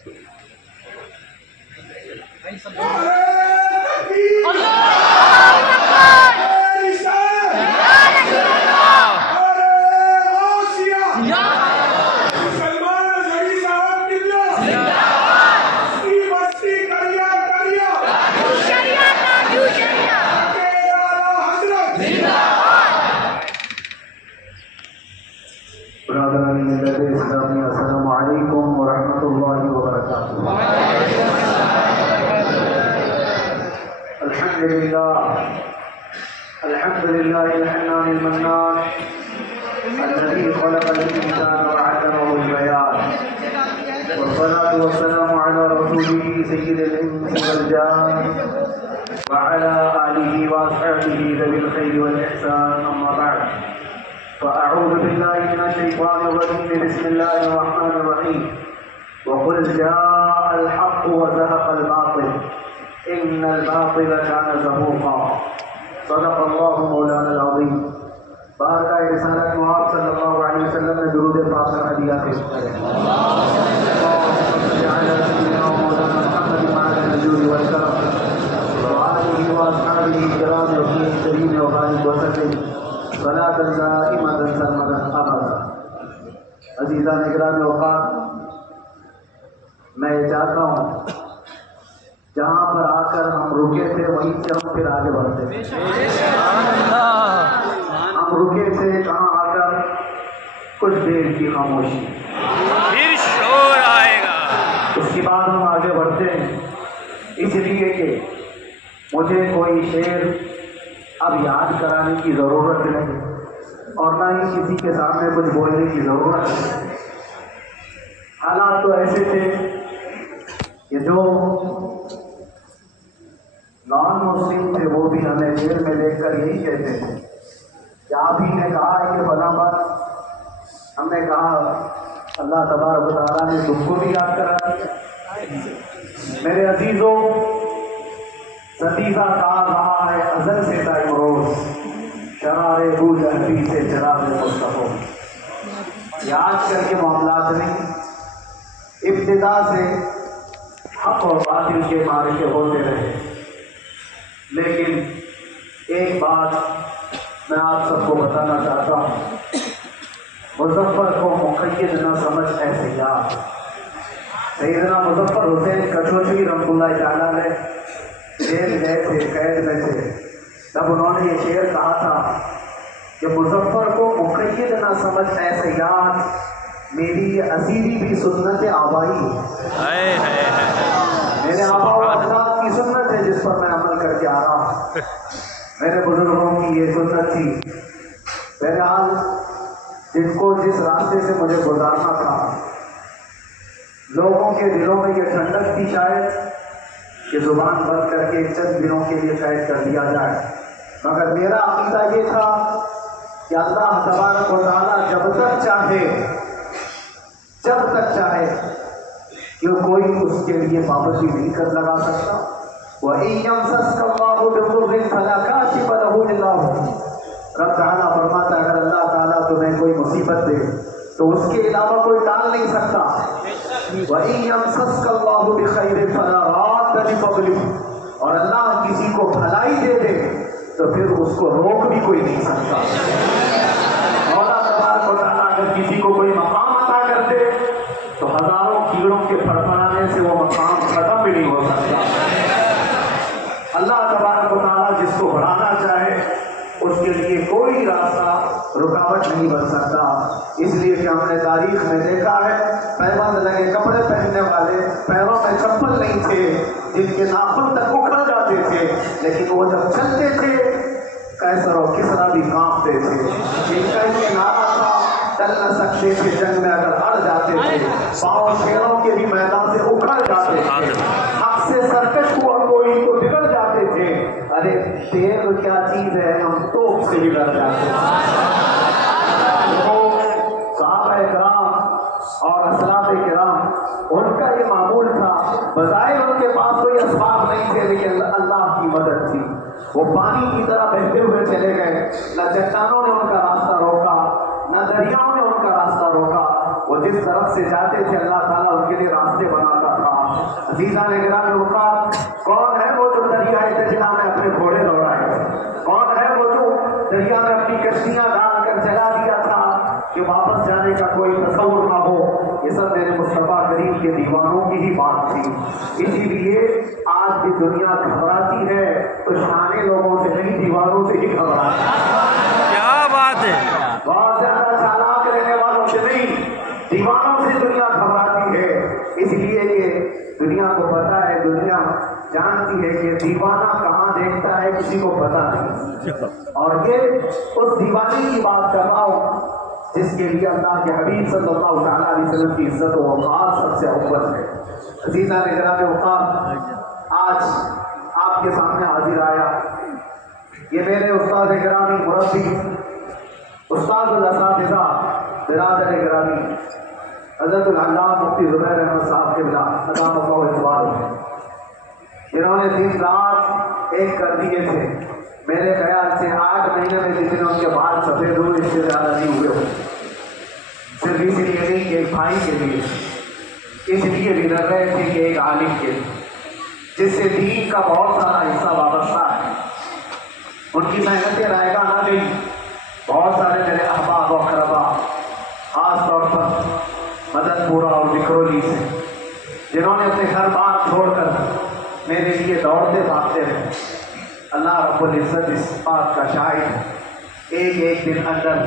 السلام علیکم ورحمۃ اللہ وبرکاتہ۔ الحمد للہ الحنان المنان الذي خلق الإنسان وعلمه البيان، والصلاة والسلام على رسوله سيد الإنس والجان وعلى آله وأصحابه ذوي الخير والإحسان، أما بعد فأعوذ بالله من الشيطان الرجيم، بسم الله الرحمن الرحيم، وقل جاء الحق وزهق الباطل إن الباطل كان زهوقا، صدق الله مولانا العظيم۔ بارگاہ رسالت محمد صلی اللہ علیہ وسلم نے درود پاک کا ہدیہ پیش کرے۔ اللهم صل على سيدنا مولانا محمد وعلى النجود والكرم وآله وأصحابه الكرام والمرسلين وبارك وسلم صلاة دائمة سرمدا أبدا۔ عزیزان اکرام اوقات، میں یہ چاہتا ہوں جہاں پر آ کر ہم رکے تھے وہیں سے ہم پھر آگے بڑھتے۔ ہم رکے تھے کہاں آ کر کچھ دیر کی خاموشی، پھر شور آئے گا، اس کے بعد ہم آگے بڑھتے ہیں، اس لیے کہ مجھے کوئی شعر اب یاد کرانے کی ضرورت نہیں اور نہ ہی کسی کے سامنے کچھ بولنے کی ضرورت ہے۔ حالات تو ایسے تھے کہ جو نان مسلم تھے وہ بھی ہمیں دیر میں دیکھ کر یہی کہتے تھے کہ آپ ہی نے کہا ہے کہ فلاں بات، ہم نے کہا اللہ تبارک و تعالیٰ نے تم کو بھی یاد کرا دیا۔ میرے عزیزوں، ستیزہ کہا رہا ہے ازل سے تائم روز، شرار بو جہبی سے جراب مصطفیٰ۔ یہ آج کل کے معاملات نہیں، ابتدا سے حق اور باطل کے معرکے ہوتے رہے، لیکن ایک بات میں آپ سب کو بتانا چاہتا ہوں، مظفر کو مقید نہ سمجھ اے سیاح۔ سیدنا مظفر حسین کچوچی رحمۃ اللہ تعالیٰ علیہ جیل گئے تھے، قید میں تھے، تب انہوں نے یہ شعر کہا تھا کہ مظفر کو مقید نہ سمجھ اے سیاح، میری اسیری بھی سنت آبائی ہے، میرے آبا و اجداد کی سنت ہے جس پر میں عمل کر کے آ رہا ہوں، میرے بزرگوں کی یہ سنت تھی۔ بہرحال جن کو جس راستے سے مجھے گزارنا تھا، لوگوں کے دلوں میں یہ ٹھنڈک تھی شاید کہ زبان بند کر کے چند دنوں کے لیے قید کر دیا جائے، مگر میرا عقیدہ یہ تھا کہ اللہ تبارک و تعالیٰ جب تک چاہے کہ کوئی اس کے لیے پابندی نہیں کر لگا سکتا۔ وَإِن يَمْسَسْكَ اللَّهُ بِضُرٍّ فَلَا كَاشِفَ لَهُ إِلَّا هُوَ، رب تعالیٰ فرماتا ہے اگر اللہ تعالیٰ تمہیں کوئی مصیبت دے تو اس کے علاوہ کوئی ٹال نہیں سکتا۔ وَإِن يَمْسَسْكَ اللَّهُ بِخَيْرٍ فَلَا رَادَّ لِفَضْلِهِ، اور اللہ کسی کو بھلائی دے دے تو پھر اس کو روک بھی کوئی نہیں سکتا۔ مولا تبارک و تعالیٰ اگر کسی کو کوئی مقام عطا کر دے تو ہزاروں کیڑوں کے پھڑپڑانے سے وہ مقام ختم بھی نہیں ہو سکتا۔ اللہ تبارک و تعالیٰ جس کو بڑھانا چاہے اس کے لیے کوئی راستہ رکاوٹ نہیں بن سکتا، اس لیے کہ ہم نے تاریخ میں دیکھا ہے پیبند لگے کپڑے پہننے والے پیروں میں چپل نہیں تھے، جن کے ناخن تک اکھڑ جاتے تھے، لیکن وہ جب چلتے تھے قیصر و کسریٰ بھی کانپتے تھے، جن کا یہ نعرہ تھا چل نہ سکتے تھے جنگ میں اگر اڑ جاتے تھے، پاؤں شیروں کے بھی میدان سے اکھڑ جاتے تھے، حق سے سرکش ہوا کوئی تو بگڑ جاتے تھے، ارے تیر کیا چیز ہے ہم توپ سے ہی ڈر جاتے تھے۔ صحابہ کرام اور اسلاف کرام ان کا یہ معمول تھا، بظاہر ان کے پاس کوئی اسباب نہیں تھے لیکن اللہ کی مدد تھی، وہ پانی کی طرح بہتے ہوئے چلے گئے، نہ چٹانوں نے ان کا راستہ روکا نہ دریاؤں نے ان کا راستہ روکا، وہ جس طرف سے جاتے تھے اللہ تعالیٰ ان کے لیے راستے بناتا عزیزان گرامی اوقات، کون ہے وہ جو دریائے دجلہ میں اپنے گھوڑے دوڑائے؟ کون ہے وہ جو دریا میں اپنی کشتیاں ڈال کر چلا دیا تھا کہ واپس جانے کا کوئی تصور نہ ہو؟ یہ سب میرے مصطفیٰ کریم کے دیوانوں کی ہی بات تھی۔ اسی لیے آج بھی دنیا گھبراتی ہے تو شانے لوگوں سے نہیں، دیوانوں سے ہی گھبراتی ہے۔ کیا بات ہے! بہت زیادہ چالاک رہنے والوں سے نہیں، دیوانوں سے دنیا گھبراتی ہے۔ اس لیے کہ دنیا کو پتا ہے، دنیا جانتی ہے کہ دیوانہ کہاں دیکھتا ہے کسی کو پتا نہیں۔ اور یہ اس دیوانے کی بات کر رہا ہوں جس کے لیے اللہ کے حبیب صلی اللہ تعالیٰ علیہ وسلم کی عزت و وقار سب سے اول ہے۔ عزیزان گرامی وقار، آج آپ کے سامنے حاضر آیا یہ میرے استاد گرامی مربی، استاد الاساتذہ، برادر گرامی حضرت العلامہ مفتی زبیر احمد صاحب کے بلا ادام اللہ اقبال، جنہوں نے دن رات ایک کر دیے تھے۔ میرے خیال سے 8 مہینے میں جس دن ان کے بال سفید ہوئے اس سے زیادہ نہیں ہوئے ہو، صرف اس لیے نہیں کہ ایک بھائی کے لیے، اس لیے بھی لڑ رہے تھے کہ ایک عالم کے جس سے دین کا بہت سارا حصہ وابستہ ہے، ان کی محنتیں رائے گاہ نہ گئی۔ بہت سارے میرے احباب و اقربا، خاص طور پر مدد پورا اور وکرولی سے، جنہوں نے اپنے گھر بار چھوڑ کر میرے لیے دوڑتے بھاگتے رہے۔ اللہ رب العزت اس بات کا شاہد ہے، ایک ایک دن اندر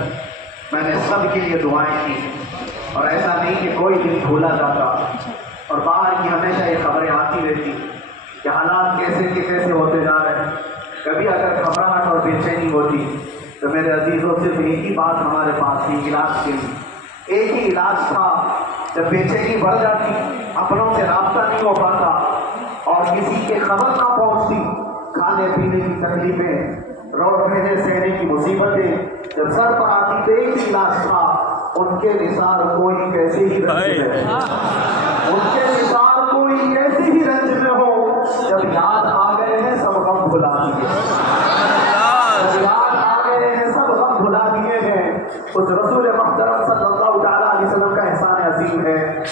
میں نے سب کے لیے دعائیں کی، اور ایسا نہیں کہ کوئی دن بھولا جاتا، اور باہر کی ہمیشہ یہ خبریں آتی رہتی کہ حالات کیسے کے کیسے ہوتے جا رہے ہیں۔ کبھی اگر گھبراہٹ اور بے چینی ہوتی تو میرے عزیزوں صرف ایک ہی بات ہمارے پاس تھی علاج کے لیے، ایک ہی علاج تھا۔ جب بے چینی بڑھ جاتی، اپنوں سے رابطہ نہیں ہو پاتا اور کسی کے خبر نہ پہنچتی، کھانے پینے کی تکلیفیں، روڈ رہنے سہنے کی مصیبتیں جب سر پر آتی تو ایک ہی علاج تھا، ان کے نثار کوئی کیسے ہی رنج میں، ان کے نثار کوئی کیسے ہی رنج میں ہو، جب یاد آ گئے ہیں سب غم بھلا دیے، جب یاد آ گئے ہیں سب غم بھلا دیے ہیں۔ اس رسول محترم صلی اللہ تعالیٰ علیہ وسلم کا احسان عظیم ہے۔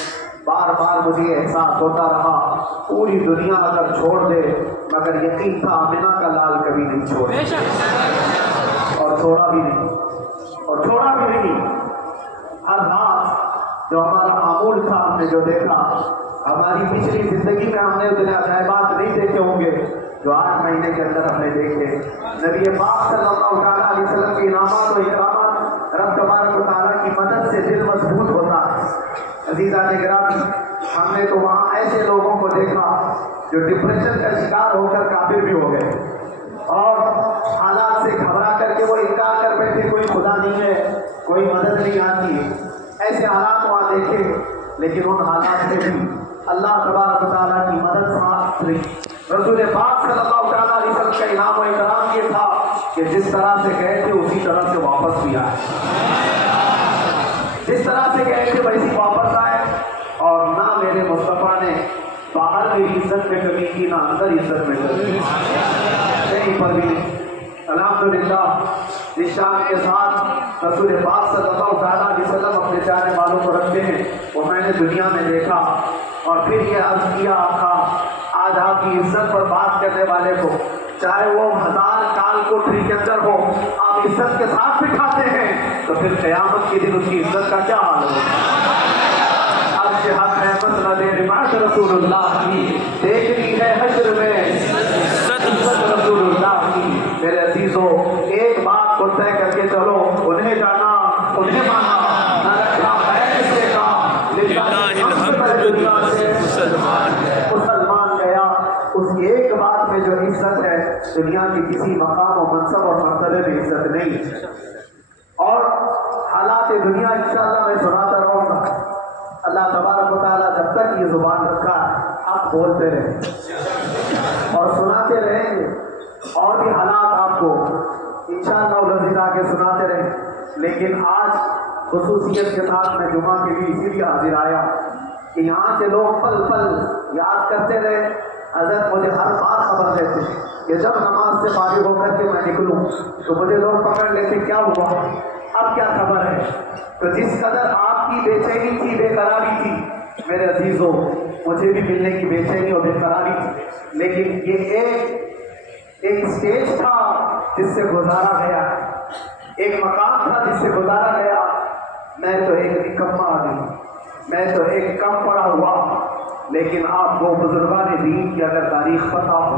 بار بار مجھے یہ احساس ہوتا رہا پوری دنیا اگر چھوڑ دے مگر یقین تھا آمنہ کا لال کبھی نہیں چھوڑے، اور چھوڑا بھی نہیں، اور چھوڑا بھی نہیں۔ ہر رات جو ہمارا معمول تھا، ہم نے جو دیکھا، ہماری پچھلی زندگی میں ہم نے اتنے عجائبات نہیں دیکھے ہوں گے جو 8 مہینے کے اندر ہم نے دیکھے۔ نبی پاک صلی اللہ تعالیٰ علیہ وسلم کی انعامات و اکرامات، رب تبارک و تعالیٰ کی مدد سے دل مضبوط ہوتا ہے۔ عزیزان گرامی، ہم نے تو وہاں ایسے لوگوں کو دیکھا جو ڈپریشن کا شکار ہو کر کافر بھی ہو گئے، اور حالات سے گھبرا کر کے وہ انکار کر بیٹھے کوئی خدا نہیں ہے، کوئی مدد نہیں آتی ہے۔ ایسے حالات وہاں دیکھے، لیکن ان حالات سے بھی اللہ تبارک و تعالیٰ کی مدد ساتھ رہی۔ رسول پاک صلی اللہ تعالیٰ علیہ وسلم کا انعام و اکرام یہ تھا کہ جس طرح سے گئے تھے اسی طرح سے واپس بھی آئے، جس طرح سے گئے تھے ویسی واپس آئے، اور نہ میرے مصطفیٰ نے باہر میری عزت میں کمی کی، نہ اندر عزت میں کمی، کہیں پر بھی نہیں۔ الحمدللہ جس شان کے ساتھ رسول پاک صلی اللہ تعالیٰ علیہ وسلم اپنے چاہنے والوں کو رکھتے ہیں وہ میں نے دنیا میں دیکھا، اور پھر یہ عرض کیا آقا آج آپ کی عزت پر بات کرنے والے کو چاہے وہ 1000 کال کوٹری کے اندر ہو آپ عزت کے ساتھ بٹھاتے ہیں تو پھر قیامت کے دن اس کی عزت کا کیا حال ہوگا؟ عرش حق ہے مسند رفعت رسول اللہ کی، دیکھنی ہے حشر میں عزت رسول اللہ کی۔ میرے عزیزوں ایک بات کو طے کر کے چلو، انہیں جانا انہیں مانا، نہ رکھنا ہے کسی کا، مسلمان گیا۔ اس ایک بات میں جو عزت ہے دنیا کی کسی مقام و منصب اور مرتبے میں عزت نہیں۔ اور حالات دنیا انشاءاللہ میں سناتا رہوں گا، اللہ تبارک و تعالیٰ جب تک یہ زبان رکھا ہے آپ بولتے رہیں اور سناتے رہیں گے، اور بھی حالات آپ کو انشاءاللہ لفظ آگے سناتے رہیں۔ لیکن آج خصوصیت کے ساتھ میں جمعہ کے لیے اسی لیے حاضر آیا کہ یہاں کے لوگ پل پل یاد کرتے رہے، حضرت مجھے ہر بات خبر دیتے کہ جب نماز سے فارغ ہو کر کے میں نکلوں تو مجھے لوگ پکڑ لیتے کیا ہوا، اب کیا خبر ہے۔ تو جس قدر آپ کی بے چینی تھی، بے قراری تھی، میرے عزیزوں مجھے بھی ملنے کی بے چینی اور بے قراری تھی، لیکن یہ ایک اسٹیج تھا جس سے گزارا گیا، ایک مقام تھا جس سے گزارا گیا۔ میں تو ایک نکما آدمی، میں تو ایک کم پڑا ہوا، لیکن آپ کو بزرگان دین کی اگر تاریخ پتہ ہو،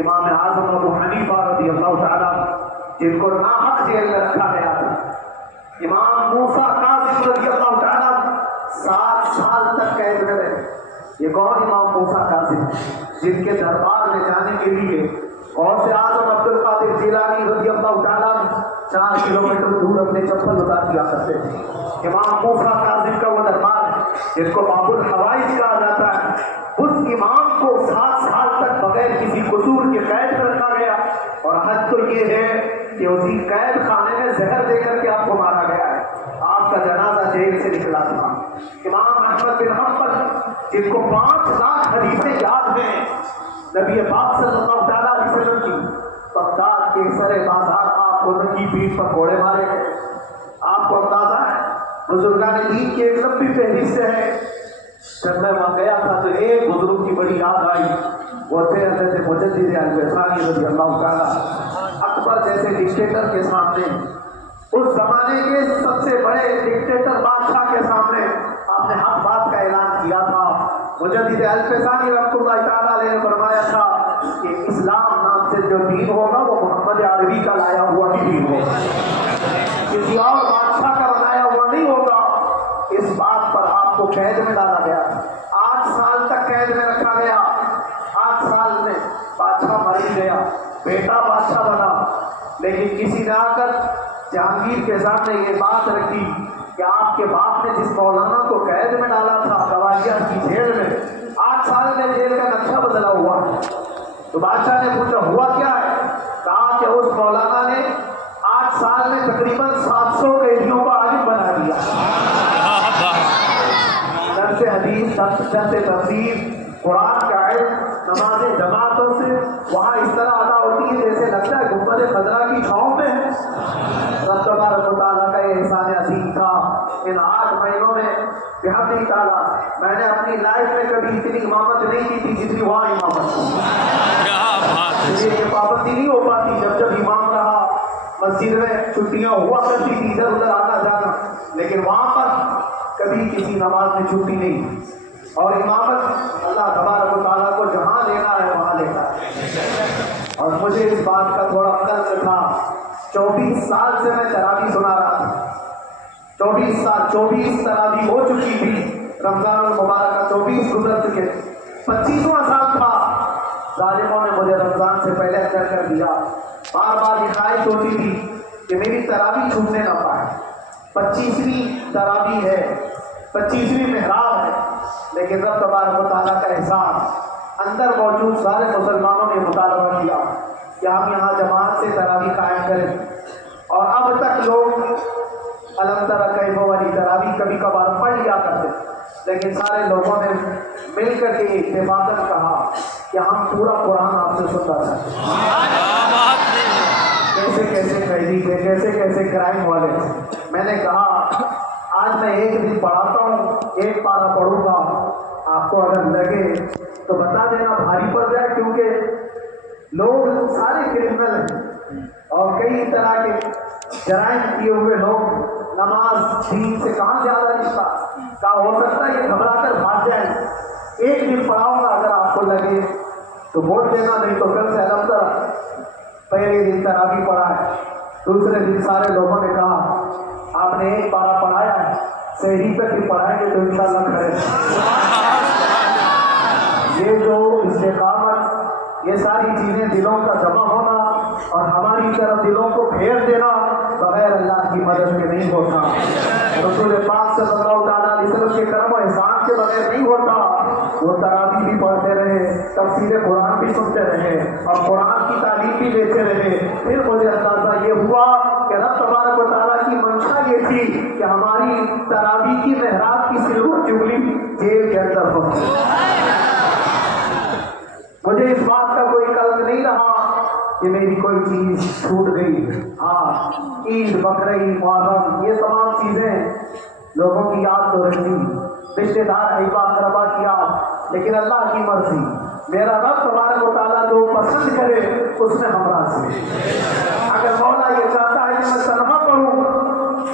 امام اعظم ابو حنیفہ رضی اللہ تعالیٰ جن کو ناحق جیل میں رکھا گیا تھا، امام موسیٰ کاظم رضی اللہ تعالیٰ 7 سال تک قید میں رہے۔ یہ کون امام موسیٰ کاظم جن کے دربار میں جانے کے لیے غوث اعظم عبد القادر جیلانی رضی اللہ تعالیٰ 4 کلومیٹر دور اپنے چپل اتار دیا کرتے تھے۔ امام موسیٰ کاظم کا وہ دربار ہے جس کو باب الحوائج کہا جاتا ہے، اس امام کو 7 سال تک بغیر کسی قصور کے قید میں رکھا گیا، اور حد تو یہ ہے کہ اسی قید خانے میں زہر دے کر کے آپ کو مارا گیا ہے۔ آپ کا جنازہ جیل سے نکلا تھا۔ امام احمد بن حنبل جن کو 5 لاکھ حدیثیں یاد ہیں نبی پاک صلی اللہ تعالیٰ علیہ وسلم کی، بغداد کے سر بازار آپ کو ننگی پیٹھ پر کوڑے مارے گئے۔ آپ کو اندازہ ہے بزرگان دین کی ایک لمبی فہرست ہے۔ جب میں وہاں گیا تھا تو ایک بزرگ کی بڑی یاد آئی، وہ تھے حضرت مجدد الفیصانی رضی اللہ تعالیٰ۔ اکبر جیسے ڈکٹیٹر کے سامنے، اس زمانے کے سب سے بڑے ڈکٹیٹر بادشاہ کے سامنے آپ نے حق بات کا اعلان کیا تھا۔ مجدد الفیصانی رحمۃ اللہ تعالیٰ علیہ نے فرمایا تھا کہ اسلام نام سے جو دین ہوگا وہ محمد عربی کا لایا ہوا ہی دین ہوگا، کسی اور بادشاہ کا بنایا ہوا نہیں ہوگا۔ اس بات پر آپ کو قید میں ڈالا گیا، 8 سال تک قید میں رکھا گیا۔ 8 سال میں بادشاہ مر ہی گیا، بیٹا بادشاہ بنا، لیکن کسی نے آ کر جہانگیر کے سامنے یہ بات رکھی کہ آپ کے باپ نے جس مولانا کو قید میں ڈالا تھا گوالیار کی جیل میں، 8 سال میں جیل کا نقشہ بدلا ہوا۔ تو بادشاہ نے پوچھا ہوا کیا ہے؟ کہا کہ اس مولانا نے 8 سال میں تقریباً 700 قیدیوں کو عالم بنا دیا۔ درس حدیث، درس تفسیر، قرآن کا علم، نمازیں جماعتوں سے وہاں اس طرح ادا ہوتی ہے جیسے لگتا ہے گنبد خضرا کی چھاؤں میں ہے۔ رب تبارک و تعالیٰ کا یہ احسان عظیم تھا۔ ان 8 مہینوں میں بحمدہ تعالیٰ میں نے اپنی لائف میں کبھی اتنی امامت نہیں کی تھی جتنی وہاں امامت کی۔ یہ پابندی نہیں ہو پاتی، جب امام رہا مسجد میں چھٹیاں ہوا کرتی تھی ادھر ادھر آنا جانا، لیکن وہاں پر کبھی کسی نماز میں چھٹی نہیں۔ اور امامت اللہ تبارک و تعالیٰ کو جہاں لینا ہے وہاں لیتا ہے۔ اور مجھے اس بات کا تھوڑا قرض تھا، 24 سال سے میں تراویح سنا رہا تھا۔ 24 تراویح ہو چکی تھی، رمضان المبارک کا 24 گزر چکے، 25واں سال تھا۔ ظالموں نے مجھے رمضان سے پہلے اچر کر دیا۔ بار بار یہ خواہش ہوتی تھی کہ میری تراویح چھوٹنے نہ پائے۔ 25ویں تراویح ہے، 25ویں محراب ہے، لیکن رب تبارک و تعالیٰ کا احسان، اندر موجود سارے مسلمانوں نے مطالبہ کیا کہ ہم یہاں جماعت سے تراویح قائم کریں، اور اب تک لوگ الم تر کیف والی تراویح کبھی کبھار پڑھ لیا کرتے، لیکن سارے لوگوں نے مل کر کے اتفاقاً کہا کہ ہم پورا قرآن آپ سے سننا چاہتے ہیں۔ کیسے کیسے قیدی تھے، کیسے کیسے کرائم والے تھے۔ میں نے کہا آج میں ایک دن پڑھاتا ہوں، ایک پارہ پڑھوں گا، آپ کو اگر لگے تو بتا دینا، بھاری پڑ جائے، کیونکہ لوگ سارے کرمنل ہیں اور کئی طرح کے جرائم کیے ہوئے لوگ، نماز دین سے کہاں زیادہ رشتہ، کہا ہو سکتا ہے یہ گھبرا کر بھاگ جائیں۔ ایک دن پڑھاؤں گا، اگر آپ کو لگے تو ووٹ دینا، نہیں تو کل سے الم تر پہلے دن تراویح پڑھا ہے، دوسرے دن سارے لوگوں نے کہا آپ نے ایک پارہ پڑھایا ہے، سحری تک بھی پڑھائیں گے تو انشاءاللہ کھڑے۔ یہ جو استقامت، یہ ساری چیزیں دلوں کا جمع ہونا اور ہماری طرف دلوں کو پھیر دینا بغیر اللہ کی مدد کے نہیں ہوتا، رسول پاک صلی اللہ تعالیٰ علیہ وسلم کے کرم و احسان کے بغیر نہیں ہوتا۔ وہ تراویح بھی پڑھتے رہے، تفسیر قرآن بھی سنتے رہے اور قرآن کی تعلیم بھی لیتے رہے۔ پھر مجھے اندازہ یہ ہوا کہ رب تبارک و تعالیٰ کی منشا یہ تھی کہ ہماری تراویح کی محراب کی سلور جبلی جیل کے اندر ہو۔ مجھے اس بات کا کوئی قلق نہیں رہا کہ میری کوئی چیز چھوٹ گئی۔ ہاں، عید، بقرعید، محرم، یہ تمام چیزیں لوگوں کی یاد تو رہی، رشتے دار، احباب اقربا کی یاد، لیکن اللہ کی مرضی، میرا رب تبارک و تعالیٰ جو پسند کرے اس میں ہم راضی ہیں۔ اگر مولا یہ چاہتا ہے کہ میں تنہا پڑھوں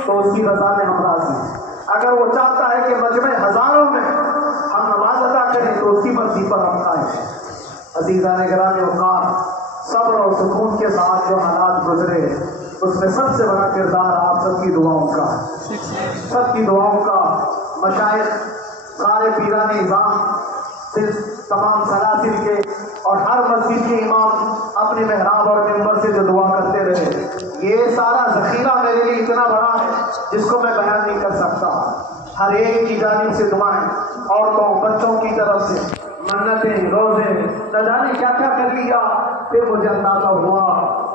تو اس کی رضا میں ہم راضی ہیں، اگر وہ چاہتا ہے کہ مجمع ہزاروں میں ہم نماز ادا کریں تو اس کی مرضی پر ہم قائم ہیں۔ عزیزان گرامی اوقات، صبر اور سکون کے ساتھ جو حالات گزرے اس میں سب سے بڑا کردار آپ سب کی دعاؤں کا، سب کی دعاؤں کا۔ مشائخ، سارے پیران نظام، تمام سلاسل کے اور ہر مسجد کے امام اپنے محراب اور منبر سے جو دعا کرتے رہے، یہ سارا ذخیرہ میرے لیے اتنا بڑا ہے جس کو میں بیان نہیں کر سکتا۔ ہر ایک کی جانب سے دعائیں، عورتوں بچوں کی طرف سے منتیں، روزے، نہ جانے کیا کیا کر لیا۔ پھر مجھے اندازہ ہوا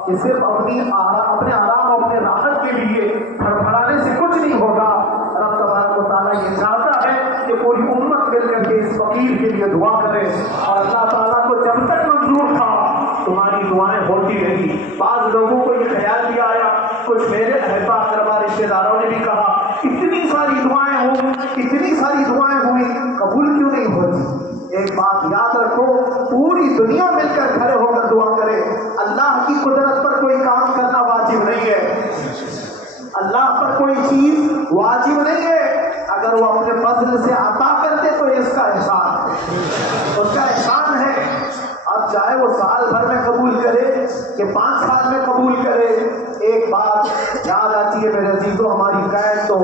کہ صرف اپنے آرام اور اپنے راحت کے لیے پھڑپھڑانے سے کچھ نہیں ہوگا۔ رب تبارک و تعالیٰ یہ چاہتا ہے کہ پوری امت مل کر کے اس فقیر کے لیے دعا کرے، اور اللہ تعالیٰ کو جب تک منظور تھا تمہاری دعائیں ہوتی رہی۔ بعض لوگوں کو یہ خیال بھی آیا، کچھ میرے احبا اقربا رشتے داروں نے بھی کہا اتنی ساری دعائیں ہوں، اتنی ساری دعائیں ہوئی، قبول کیوں نہیں ہوتی؟ ایک بات یاد رکھو، پوری دنیا مل کر کھڑے ہو کر دعا کرے، اللہ کی قدرت پر کوئی کام کرنا واجب نہیں ہے، اللہ پر کوئی چیز واجب نہیں ہے۔ اگر وہ اپنے فضل سے عطا کرتے تو اس کا احسان ہے، اس کا احسان ہے۔ اب چاہے وہ سال بھر میں قبول کرے کہ 5 سال میں قبول کرے، ایک بات یاد آتی ہے میرے عزیزوں، ہماری قید تو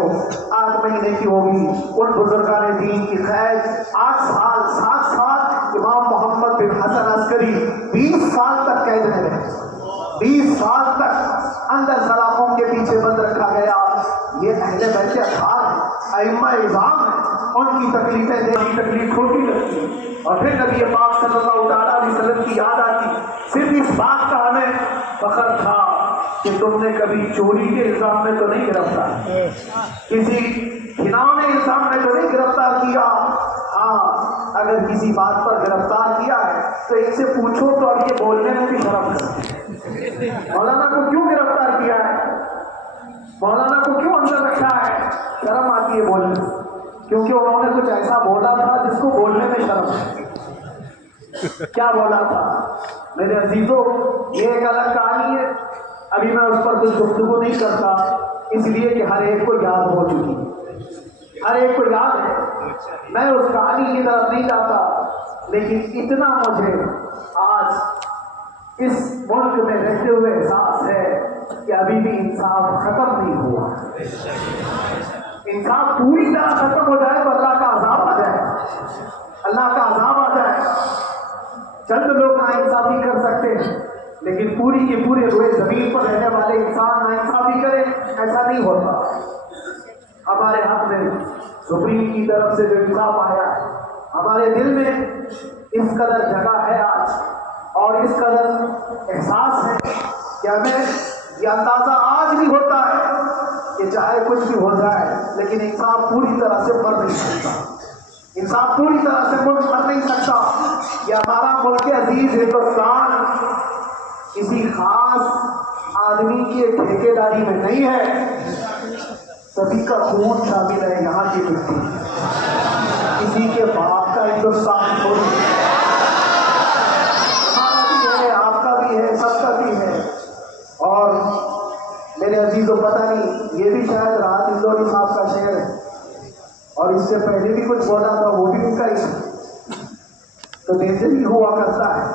8 مہینے کی ہوگی، ان بزرگان دین کی قید 8 سال 7 سال۔ امام محمد بن حسن عسکری 20 سال تک قید میں رہے، 20 سال تک اندر سلاخوں کے پیچھے بند رکھا گیا۔ یہ اہل بیت اطہار ہیں، ائمہ اعظام ہیں، ان کی تکلیفیں دیکھی تکلیف چھوٹی لگتی ہے۔ اور پھر نبی پاک صلی اللہ تعالیٰ علیہ وسلم کی یاد آتی، صرف اس بات کا ہمیں فخر تھا کہ تم نے کبھی چوری کے الزام میں تو نہیں گرفتار، کسی گھناؤنے الزام میں تو نہیں گرفتار کیا۔ ہاں، اگر کسی بات پر گرفتار کیا ہے تو ان سے پوچھو تو اب یہ بولنے میں بھی شرم کرتے، مولانا کو کیوں گرفتار کیا ہے، مولانا کو کیوں اندر رکھا ہے؟ شرم آتی ہے بولنے، کیونکہ انہوں نے کچھ ایسا بولا تھا جس کو بولنے میں شرم ہے۔ کیا بولا تھا میرے عزیزوں؟ یہ ایک الگ کہانی ہے، ابھی میں اس پر کچھ گفتگو نہیں کرتا، اس لیے کہ ہر ایک کو یاد ہو چکی، ہر ایک کو یاد ہے، میں اس کہانی کی طرف نہیں جاتا۔ لیکن اتنا مجھے آج اس ملک میں رہتے ہوئے احساس ہے کہ ابھی بھی انصاف ختم نہیں ہوا۔ انصاف پوری طرح ختم ہو جائے تو اللہ کا عذاب آ جائے، اللہ کا عذاب آ جائے۔ چند لوگ ناانصافی کر سکتے ہیں، لیکن پوری کے پورے روئے زمین پر رہنے والے انسان ناانصافی کرے، ایسا نہیں ہوتا۔ ہمارے حق میں سپریم کی طرف سے جو انصاف آیا ہے، ہمارے دل میں اس قدر جگہ ہے آج، اور اس قدر احساس ہے کہ ہمیں یہ اندازہ آج بھی ہوتا ہے کہ چاہے کچھ بھی ہو جائے لیکن انصاف پوری طرح سے مر نہیں سکتا، انصاف پوری طرح سے ملک مر نہیں سکتا۔ یہ ہمارا ملک عزیز ہندوستان کسی خاص آدمی کی ٹھیکے داری میں نہیں ہے، سبھی کا خون شامل ہے یہاں کی مٹی، کسی کے باپ کا ہندوستان تھوڑی، ہمارا بھی ہے، آپ کا بھی ہے، سب کا بھی ہے۔ اور میرے عزیزوں پتہ نہیں، یہ بھی شاید راحت اندوری صاحب کا شعر ہے، اور اس سے پہلے بھی کچھ بولا تھا، وہ بھی ان کا ہی تو دیتے بھی ہوا کرتا ہے۔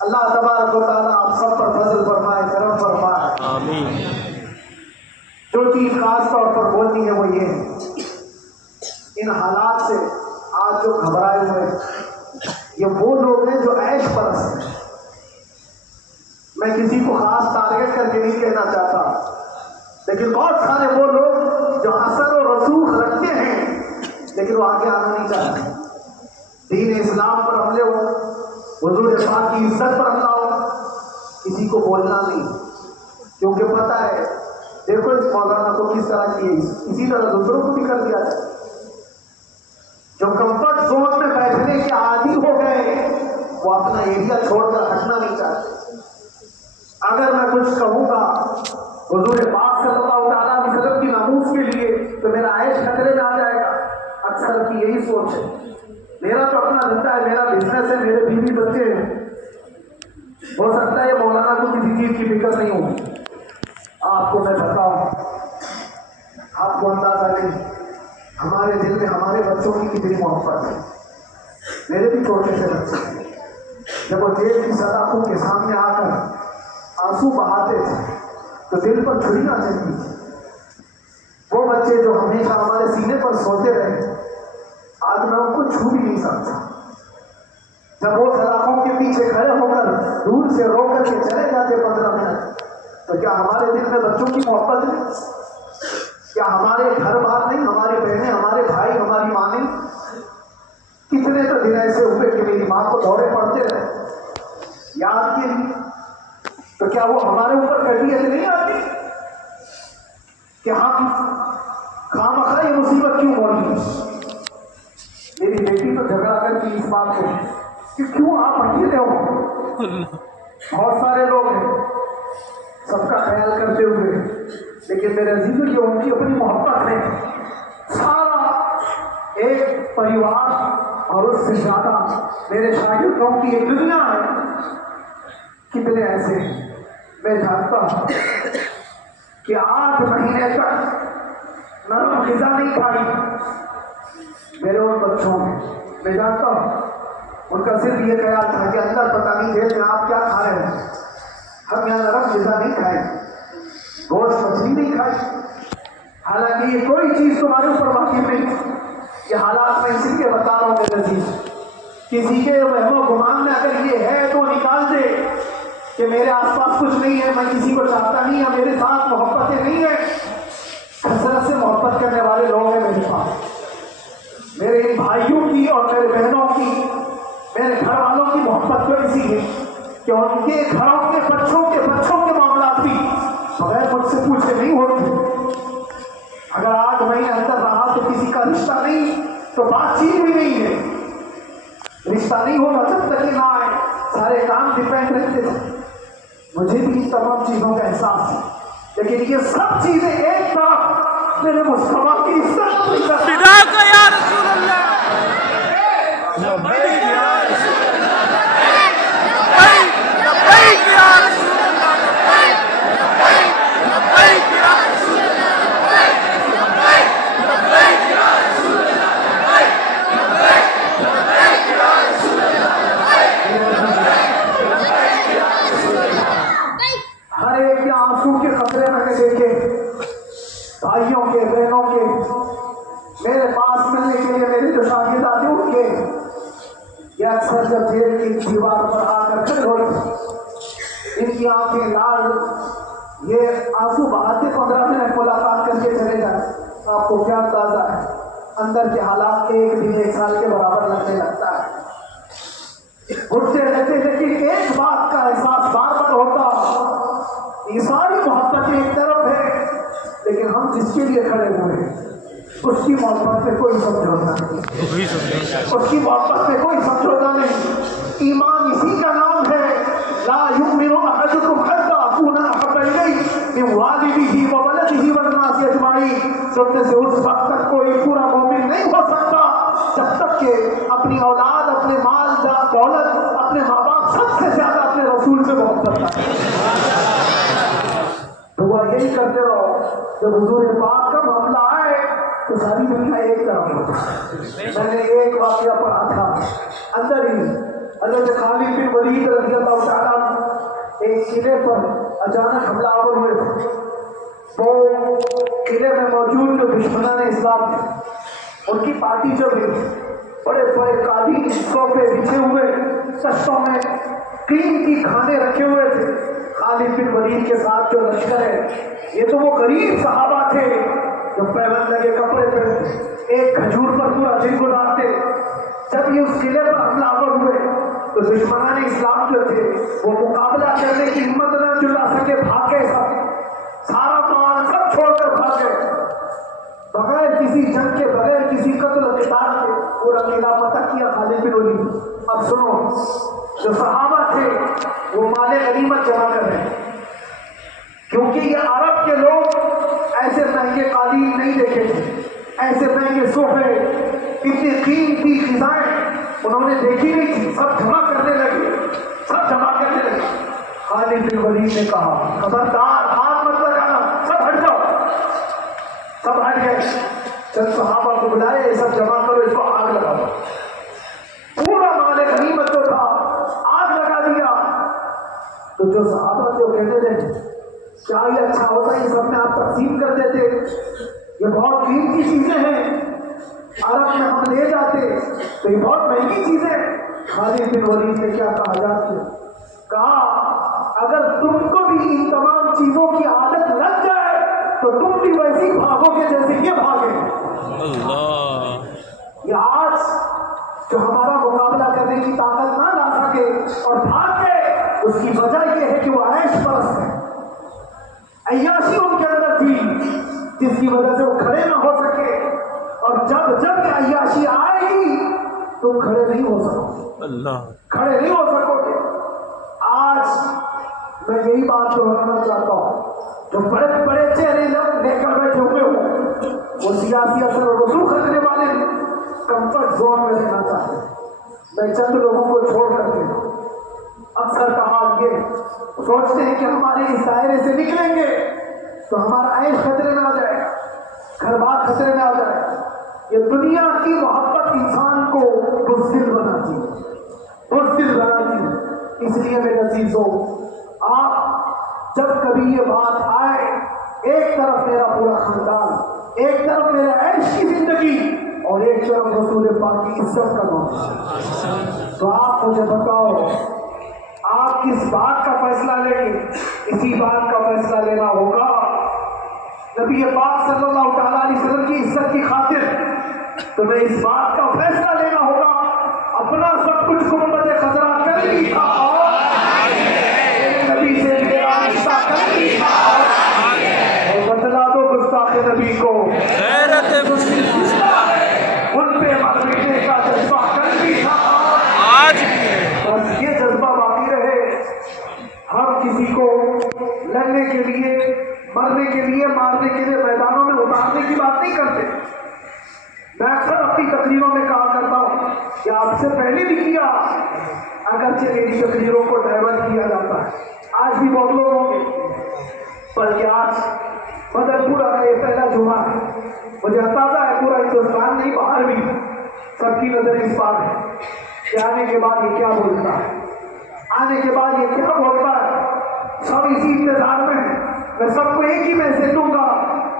اللہ تبارک و تعالیٰ آپ سب پر فضل فرمائے، کرم فرمائے، آمین۔ جو چیز خاص طور پر بولنی ہے وہ یہ ہے، ان حالات سے آج جو گھبرائے ہوئے یہ وہ لوگ ہیں جو عیش پرست ہیں۔ میں کسی کو خاص ٹارگٹ کر کے نہیں کہنا چاہتا، لیکن بہت سارے وہ لوگ جو اثر و رسوخ رکھتے ہیں لیکن وہ آگے آنا نہیں چاہتے، دین اسلام پر حملے ہو، حضور پاک کی عزت پر حملہ ہو، کسی کو بولنا نہیں، کیونکہ پتہ ہے دیکھو اس مولانا کو کس طرح کیے، اسی طرح دوسروں کو بھی کر دیا جائے۔ جو کمفرٹ زون میں بیٹھنے کے عادی ہو گئے وہ اپنا ایریا چھوڑ کر ہٹنا نہیں چاہتے۔ اگر میں کچھ کہوں گا حضور پاک صلی اللہ تعالیٰ علیہ وسلم کی ناموس کے لیے تو میرا عیش خطرے میں آ جائے گا، اکثر کی یہی سوچ ہے۔ میرا تو میرا بزنس ہے, میرے بیوی بچے ہیں, ہو سکتا ہے مولانا کو کسی چیز کی فکر نہیں ہوگی. آپ کو میں بتاؤں, آپ کو اندازہ نہیں ہمارے دل میں ہمارے بچوں کی کتنی محبت ہے. میرے بھی چھوٹے سے بچے ہیں, جب وہ جیل کی سلاخوں کے سامنے آ کر آنسو بہاتے تھے تو دل پر چھریاں چلتی تھی. وہ بچے جو ہمیشہ ہمارے سینے پر سوتے رہے, آج میں ان کو چھو بھی نہیں سکتا. جب وہ سلاخوں کے پیچھے کھڑے ہو کر دور سے رو کر کے چلے جاتے 15 منٹ, تو کیا ہمارے دل میں بچوں کی محبت نہیں؟ کیا ہمارے گھر بار نہیں, ہماری بہنیں, ہمارے بھائی, ہماری ماں نہیں؟ کتنے تو دن ایسے ہوئے کہ میری ماں کو دورے پڑتے رہے یاد کے لیے, تو کیا وہ ہمارے اوپر کبھی ایسے نہیں آتی کہ ہم خامخواہ یہ مصیبت کیوں ہو رہی ہے؟ میری بیٹی تو جھگڑا کرتی اس بات کو کہ کیوں آپ اکیلے ہو, بہت سارے لوگ ہیں سب کا خیال کرتے ہوئے, لیکن میرے عزیزوں یہ ان کی اپنی محبت ہے. سارا ایک پریوار اور اس سے زیادہ میرے شاگردوں کی ایک دنیا ہے. کتنے ایسے ہیں میں جانتا ہوں کہ 8 مہینے تک نرم غذا نہیں کھائی میرے ان بچوں میں. میں جانتا ہوں ان کا صرف یہ خیال تھا کہ اللہ پتہ نہیں دے میں آپ کیا کھا رہے ہیں, ہم یہاں نرم غذا نہیں کھائیں, گوشت مچھلی نہیں کھائیں. حالانکہ یہ کوئی چیز تمہارے اوپر واقف نہیں. یہ حالات میں اسی لیے بتا رہا ہوں میرے عزیز, کسی کے وہم و گمان میں اگر یہ ہے تو نکال دے کہ میرے آس پاس کچھ نہیں ہے, میں کسی کو چاہتا نہیں, یا میرے ساتھ محبتیں نہیں ہیں. حسرت سے محبت کرنے والے لوگ ہیں میرے پاس. میرے ان بھائیوں کی اور میرے بہنوں کی, میرے گھر والوں کی محبت تو اسی ہے کہ ان کے گھروں کے بچوں کے معاملات بھی بغیر مجھ سے پوچھے نہیں ہوتے. اگر 8 مہینے اندر رہا تو کسی کا رشتہ نہیں تو بات چیت بھی نہیں ہے. رشتہ نہیں ہوگا جب تک یہ نہ آئے, سارے کام ڈیپینڈ رہتے تھے. مجھے بھی ان تمام چیزوں کا احساس ہے, لیکن یہ سب چیزیں ایک طرف میرے مصطفیٰ کی عزت فدا کا یا رسول اللہ, لبیک یا رسول اللہ, لبیک یا رسول اللہ, لبیک یا رسول اللہ, لبیک یا رسول اللہ, لبیک یا رسول اللہ. ہر ایک کے آنسو کے قطرے میں نے دیکھے, بھائیوں کے, بہنوں کے. میرے پاس ملنے کے لیے میرے جو شاگرد آتے اٹھ کے یہ اکثر جب جیل کی دیوار پر آ کر کھڑے ہوئے, ان کی آنکھیں لال, یہ آنسو بہاتے 15 منٹ ملاقات کر کے چلے جائیں. آپ کو کیا اندازہ ہے اندر کے حالات 1 دن 1 سال کے برابر لگنے لگتا ہے. اٹھتے رہتے, لیکن ایک بات کا احساس بار بار ہوتا, یہ ساری محبتیں ایک طرف ہے, لیکن ہم جس کے لیے کھڑے ہوئے ہیں اس کی محبت میں کوئی سمجھوتا نہیں, اس کی محبت میں کوئی سمجھوتا نہیں. ایمان اسی کا نام ہے, لا یؤمن احدکم حتی اکون احب الیہ من والدہ وولدہ والناس اجمعین. سب سے اس وقت تک کوئی پورا مومن نہیں ہو سکتا جب تک کہ اپنی اولاد, اپنے مال دولت, اپنے ماں باپ, سب سے زیادہ اپنے رسول سے محبت کرتا ہے. دعا یہی کرتے رہو, جب حضور پاک کا معاملہ آئے تو ساری دنیا ایک طرف ہوتا ہے. میں نے ایک واقعہ پڑھا تھا اندر ہی, حضرت خالد بن ولید رضی اللہ تعالیٰ ایک قلعے پر اچانک حملہ آور ہوئے تھے. وہ قلعے میں موجود جو دشمنان اسلام تھے ان کی پارٹی چل رہی تھی. بڑے بڑے قالین صوفے بچھے ہوئے, سستوں میں قیمتی کھانے رکھے ہوئے تھے. خالد بن ولید کے ساتھ جو لشکر ہے یہ تو وہ غریب صحابہ تھے جو پیوند لگے کپڑے پہنتے, ایک کھجور پر پورا دن گزارتے. جب یہ اس قلعے پر حملہ آور ہوئے تو دشمنان اسلام جو تھے وہ مقابلہ کرنے کی ہمت نہ جلا سکے, بھاگے. سارا مال سب چھوڑ کر بھاگے, بغیر کسی جنگ کے, بغیر کسی قتل قتال کے پورا قلعہ فتح کیا خالد بن ولید. اب سنو, جو صحابہ تھے وہ مال غنیمت جمع کر رہے ہیں, کیونکہ یہ عرب کے لوگ ایسے مہنگے قالین نہیں دیکھے تھے, ایسے مہنگے صوفے, اتنی قیمتی غذائیں انہوں نے دیکھی نہیں تھی، سب جمع کرنے لگے، سب جمع کرنے لگے۔ خالد بن ولید نے کہا خبردار ہاتھ مت لگانا، سب ہٹ جاؤ۔ سب ہٹ گئے، چند صحابہ کو بلائے، سب جمع کرو، اس کو آگ لگا دو۔ پورا مال غنیمت جو تھا آگ لگا دیا۔ تو جو صحابہ جو کہتے تھے کیا یہ اچھا ہوتا ہے یہ سب میں آپ تقسیم کر دیتے، یہ بہت قیمتی چیزیں ہیں، عرب میں ہم لے جاتے تو یہ بہت مہنگی چیزیں۔ خالد بن ولید نے کیا کہا جاتی ہے، کہا اگر تم کو بھی ان تمام چیزوں کی عادت لگ جائے تو تم بھی ویسی بھاگو گے جیسے یہ بھاگے۔ یہ آج جو ہمارا مقابلہ کرنے کی طاقت نہ لا سکے اور بھاگ گئے، اس کی وجہ یہ ہے کہ وہ عیش پرست ہے، عیاشی ان کے اندر تھی جس کی وجہ سے وہ کھڑے نہ ہو سکے، اور جب یہ عیاشی آئے گی تم کھڑے نہیں ہو سکو گے، کھڑے نہیں ہو سکو گے۔ آج میں یہی بات دہرانا چاہتا ہوں، جو بڑے بڑے چہرے لے کر بیٹھے ہوئے ہو وہ سیاسی اثر و رسوخ رکھنے والے کمفرٹ زون میں رہنا چاہتے ہیں۔ میں چند لوگوں کو چھوڑ کر کے اکثر کا حال یہ سوچتے ہیں کہ ہمارے اس دائرے سے نکلیں گے تو ہمارا عیش خطرے میں آ جائے، گھر بار خطرے میں آ جائے۔ یہ دنیا کی محبت انسان کو بزدل بناتی ہے، بزدل بناتی ہے۔ اس لیے میرے عزیزوں، آپ جب کبھی یہ بات آئے، ایک طرف میرا پورا خاندان، ایک طرف میرا عیش کی زندگی اور ایک طرف رسول پاک کی عزت کا معاملہ، تو آپ مجھے بتاؤ آپ کس بات کا فیصلہ لیں گے؟ اسی بات کا فیصلہ لینا ہوگا نبی پاک صلی اللہ تعالیٰ علیہ وسلم کی عزت کی خاطر، تو میں اس بات کا فیصلہ لینا ہوگا اپنا سب کچھ گنبد خضرا کر لی تھا اور نبی سے میرا رشتہ کر لی تھا، اور بتلا دو گستاخ نبی کو غیرت ان پہ مرنے کا جذبہ کر لی تھا آج بس یہ جذبہ باقی رہے۔ ہم کسی کو لڑنے کے لیے، مرنے کے لیے، مارنے کے لیے میدانوں میں اتارنے کی بات نہیں کرتے۔ میں اکثر اپنی تقریروں میں کہا کرتا ہوں کہ آپ سے پہلے بھی کیا، اگرچہ میری تقریروں کو ڈائیورٹ کیا جاتا ہے، آج بھی بہت لوگ ہوں گے، بلکہ آج مدد پورا کا یہ پہلا جمعہ ہے، مجھے اندازہ ہے پورا ہندوستان نہیں باہر بھی سب کی نظر اس بات ہے کہ آنے کے بعد یہ کیا بولتا ہے، آنے کے بعد یہ کیا بولتا ہے۔ سب اسی انتظار میں ہیں، میں سب کو ایک ہی میسج دوں گا،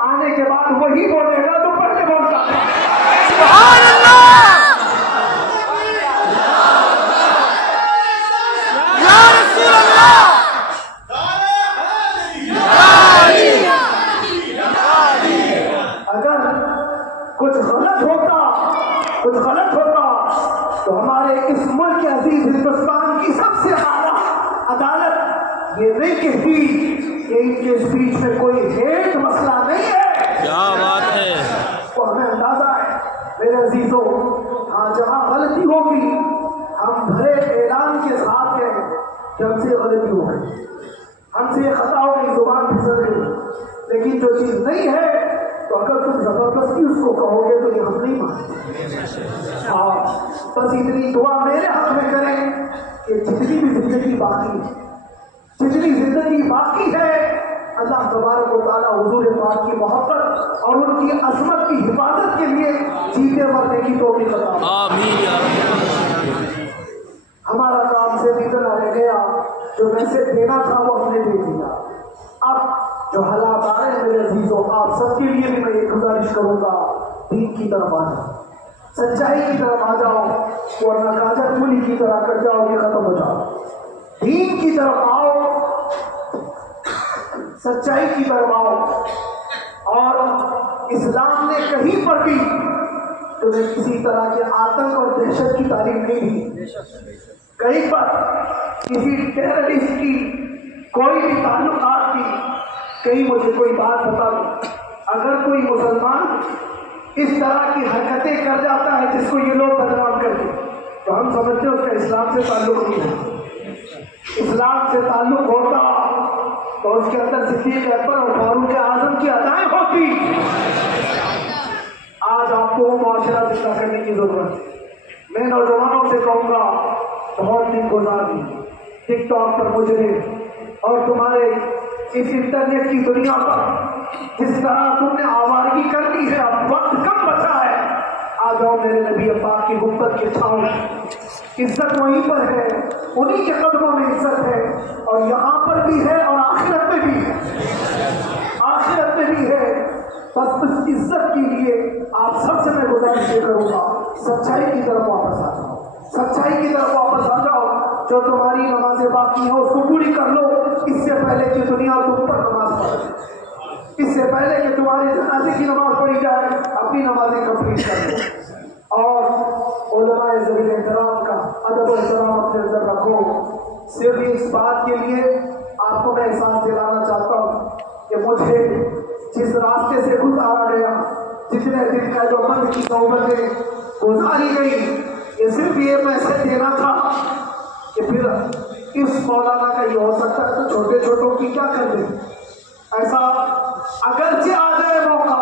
آنے کے بعد وہی بولے گا تو پہلے بولتا ہے۔ سبحان اللہ، یا رسول اللہ، اگر کچھ غلط ہوتا تو ہمارے اس ملک عزیز ہندوستان کی سب سے اعلیٰ عدالت یہ نہیں کہتی کہ ان کے اسپیچ میں کوئی ہیٹ مسئلہ نہیں ہے۔ کیا بات ہے، تو ہمیں اندازہ ہے میرے عزیزوں، ہاں جہاں غلطی ہوگی ہم بھرے اعلان کے ساتھ کہیں کہ ہم سے غلطی ہو گئی، ہم سے یہ خطا ہو گئی، زبان پھسل گئی، لیکن جو چیز نہیں ہے تو اگر تم زبردستی اس کو کہو گے تو یہ ہم نہیں مانتے۔ ہاں بس اتنی دعا میرے حق میں کریں کہ جتنی بھی زندگی باقی ہے، جتنی زندگی باقی ہے، اللہ تبارک و تعالیٰ حضور پاک کی محبت اور ان کی عظمت کی حفاظت کے لیے جیتے مرنے کی توفیق عطا فرمائے۔ آمین یا رب۔ ہمارا کام سے اتنا رہ گیا، جو میسج دینا تھا وہ ہم نے دے دیا۔ اب جو حالات آئے میرے عزیزوں، آپ سب کے لیے بھی میں یہ گزارش کروں گا، دین کی طرف آ جاؤ، سچائی کی طرف آ جاؤ، ورنہ گاجر مولی کی طرح کٹ جاؤ گے، ختم ہو جاؤ۔ دین کی طرف آؤ، سچائی کی طرف آؤ، اور اسلام نے کہیں پر بھی تمہیں کسی طرح کے آتنک اور دہشت کی تعلیم نہیں دی۔ کہیں پر کسی ٹیررسٹ کی کوئی بھی تعلقات کی کہیں مجھے کوئی بات بتا دو، اگر کوئی مسلمان اس طرح کی حرکتیں کر جاتا ہے جس کو یہ لوگ بدنام کرتے تو ہم سمجھتے ہیں اس کا اسلام سے تعلق نہیں ہے۔ اسلام سے تعلق ہوتا تو اس کے اندر صدیق اکبر اور فاروق اعظم کی ادائیں ہوتی۔ آج آپ کو وہ معاشرہ زندہ کرنے کی ضرورت ہے۔ میں نوجوانوں سے کہوں گا بہت دن گزاری ٹک ٹاک پر مجرے اور تمہارے اس انٹرنیٹ کی دنیا پر جس طرح تم نے آوارگی کر لی ہے، اب وقت کم بچا ہے، آ جاؤ میرے نبی پاک کی گنبد کے چھاؤں میں، عزت وہیں پر ہے، انہی کے قدموں میں عزت ہے، اور یہاں پر بھی ہے اور آخرت میں بھی ہے، آخرت میں بھی ہے۔ بس اس عزت کے لیے آپ سب سے میں گزارش یہ کروں گا، سچائی کی طرف واپس آ جاؤ، سچائی کی طرف واپس آ جاؤ۔ جو تمہاری نمازیں باقی ہیں اس کو پوری کر لو، اس سے پہلے کہ دنیا تم پر نماز پڑھے، اس سے پہلے کہ تمہارے جنازے کی نماز پڑھی جائے، اپنی نمازیں کمپلیٹ کر لو، اور علماء ذوی احترام کا ادب و احترام اپنے اندر رکھو۔ صرف اس بات کے لیے آپ کو میں احساس دلانا چاہتا ہوں کہ مجھے جس راستے سے گزارا گیا، جتنے دن قید و بند کی صحبتیں گزاری گئی، یہ صرف یہ میسج دینا تھا کہ پھر اس مولانا کا یہ ہو سکتا ہے تو چھوٹے چھوٹوں کی کیا کر دیں، ایسا اگرچہ آ جائے موقع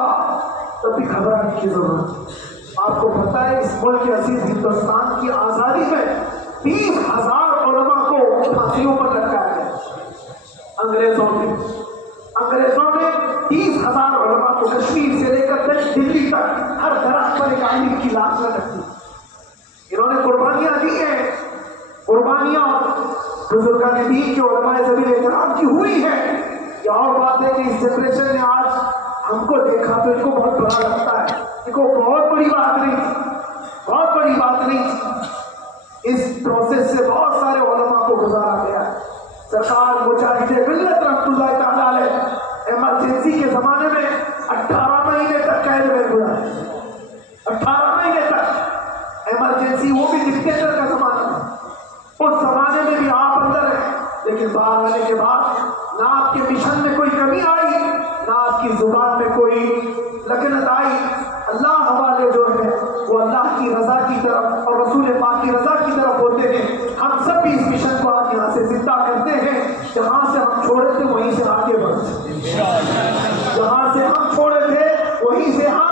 تب بھی گھبرانے کی ضرورت۔ آپ کو پتہ ہے اس ملک عزیز ہندوستان کی آزادی میں 20,000 علماء کو پھانسیوں پر لٹکایا گیا، انگریزوں نے 30,000 علماء کو کشمیر سے لے کر دلی تک ہر درخت پر ایک عالم کی لاش نہ رکھی۔ انہوں نے قربانیاں دی ہیں، قربانیاں بزرگان دین کے علماء ذوی احترام کی ہوئی ہیں۔ یہ اور بات ہے کہ اس جنریشن نے آج ہم کو دیکھا تو ان کو بہت برا لگتا ہے، ان کو بہت بڑی بات نہیں تھی، بہت بڑی بات نہیں تھی۔ اس پروسیس سے بہت سارے علماء کو گزارا گیا ہے۔ سرکار مجاہد ملت رحمۃ اللہ تعالیٰ علیہ ایمرجنسی کے زمانے میں 18 مہینے تک قید میں گزارے، 18 مہینے تک ایمرجنسی، وہ بھی ڈکٹیٹر کا زمانہ تھا، اس زمانے میں بھی آپ اندر ہیں، لیکن باہر آنے کے بعد نہ آپ کے مشن میں کوئی کمی آئی، نہ آپ کی زبان میں کوئی لکنت آئی۔ اللہ حوالے جو ہے وہ اللہ کی رضا کی طرف اور رسول پاک کی رضا کی طرف ہوتے ہیں۔ ہم سب بھی اس مشن کو آج یہاں سے زندہ کرتے ہیں، جہاں سے ہم چھوڑے تھے وہیں سے آگے بڑھتے ہیں، جہاں سے ہم چھوڑے تھے وہیں سے ہم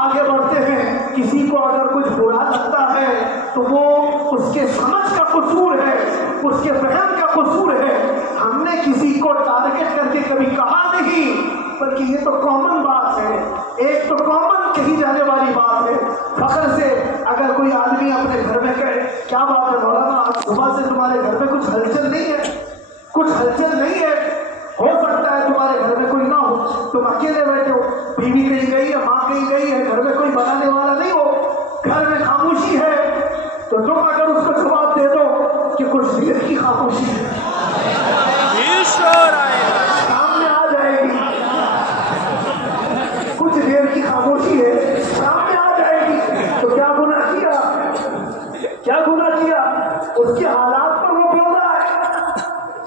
آگے بڑھتے ہیں۔ کسی کو اگر کچھ برا لگتا ہے تو وہ اس کے سمجھ کا قصور ہے، اس کے فہم کا قصور ہے۔ ہم نے کسی کو ٹارگٹ کر کے کبھی کہا نہیں، بلکہ یہ تو کامن بات ہے، ایک تو کامن کہی جانے والی بات ہے۔ فخر سے اگر کوئی آدمی اپنے گھر میں کہے کیا بات ہے مولانا آج صبح سے تمہارے گھر میں کچھ ہلچل نہیں ہے، کچھ ہلچل نہیں ہے، ہو سکتا ہے تمہارے گھر میں کوئی نہ ہو، تم اکیلے بیٹھے ہو، بیوی کہیں گئی ہے، ماں کہیں گئی ہے، گھر میں کوئی بنانے والا نہیں ہو، گھر میں خاموشی ہے، تو تم اگر اس کو جواب دے دو کہ کچھ دیر کی خاموشی ہے، سامنے آ جائے گی، کچھ دیر کی خاموشی ہے، سامنے آ جائے گی، تو کیا گناہ کیا، کیا گناہ کیا؟ اس کے حالات پر وہ بول رہا ہے،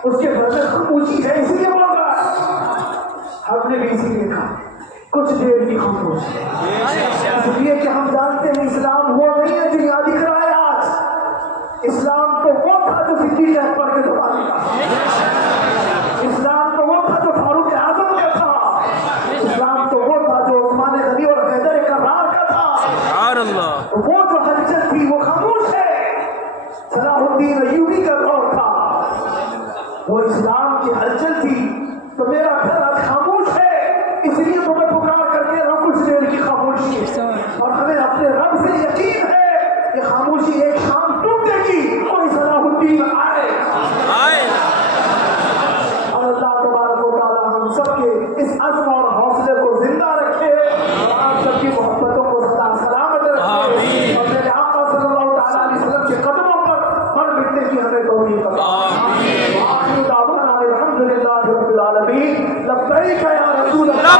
اس کے گھر میں خاموشی ہے اسی لیے بول رہا ہے۔ ہم نے بھی اسی لیے کہا کچھ دیر کی خاموشی، اس لیے کہ ہم جانتے ہیں اسلام وہ نہیں ہے جو یاد دکھ رہا ہے آج، اسلام تو وہ تھا جو صدیق اکبر کے زمانے کا، اسلام تو وہ تھا جو فاروق اعظم کا تھا، اسلام تو وہ تھا جو عثمان غنی اور حیدر کرار کا تھا۔ وہ جو ہلچل تھی وہ خاموش ہے، صلاح الدین ایوبی کا دور تھا، وہ اسلام کی ہلچل تھی۔ تو میرا گھر آج خاموش ہے، اس لیے تمہیں پکار کر کے رہو کچھ دیر کی خاموشی ہے، اور ہمیں اپنے رب سے یقین ہے کہ خاموشی ایک شام ٹوٹے گی، کوئی صلاح الدین آئے، اور اللہ تبارک و تعالی ہم سب کے اس عزم اور حوصلے کو زندہ رکھے، اور آپ سب کی محبتوں کو سدا سلامت رکھے، اور میرے آقا صلی اللہ تعالیٰ علیہ وسلم کے قدموں پر مر مٹنے کی ہمیں توفیق عطا۔ الحمد للہ رب العالمین، لبیک یا رسول اللہ،